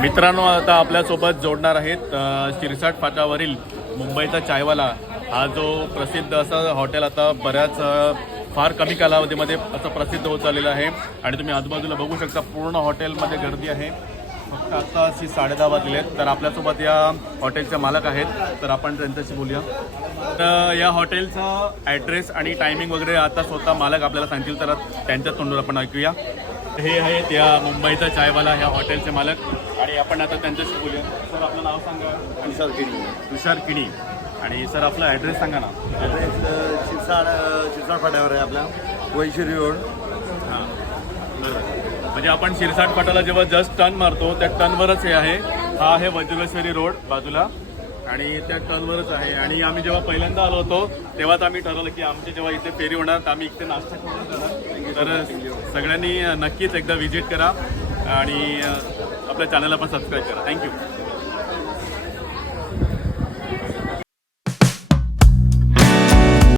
मित्रांनो, आता आपल्यासोबत जोडणार आहेत शिरसाट फाट्यावरील मुंबईचा चायवाला हा जो प्रसिद्ध असा हॉटेल आता बऱ्याच फार कमी कालावधीमध्ये असं प्रसिद्ध होत चाललेलं आहे. आणि तुम्ही आजूबाजूला बघू शकता पूर्ण हॉटेलमध्ये गर्दी आहे. फक्त आता अशी 10:30 वाजले आहेत. तर आपल्यासोबत या हॉटेलचे मालक आहेत, तर आपण त्यांच्याशी बोलूया. तर या हॉटेलचा ॲड्रेस आणि टायमिंग वगैरे आता स्वतः मालक आपल्याला सांगतील, तर त्यांच्या तोंडून आपण ऐकूया. हे आहेत या मुंबईचा चायवाला ह्या हॉटेलचे मालक आणि आपण आता त्यांच्याशी बोलूया. सर, आपलं नाव सांगा. तुषार किणी. आणि सर, आपला ॲड्रेस सांगा ना. ॲड्रेस शिरसाट फाट्यावर आहे आपला, वैशिरी रोड. हां, बरोबर. म्हणजे आपण शिरसाट फाट्याला जेव्हा जस्ट टर्न मारतो त्या टर्नवरच हे आहे. हा आहे वज्रेश्वरी रोड बाजूला आणि त्या टर्नवरच आहे. आणि आम्ही जेव्हा पहिल्यांदा आलो होतो तेव्हाच आम्ही ठरवलं की आमची जेव्हा इथे फेरी होणार तर आम्ही इथे नाश्ता करून जाणार. तर सगळ्यांनी नक्कीच एकदा व्हिजिट करा आणि आपल्या चॅनलला पण सबस्क्राईब करा. थँक्यू.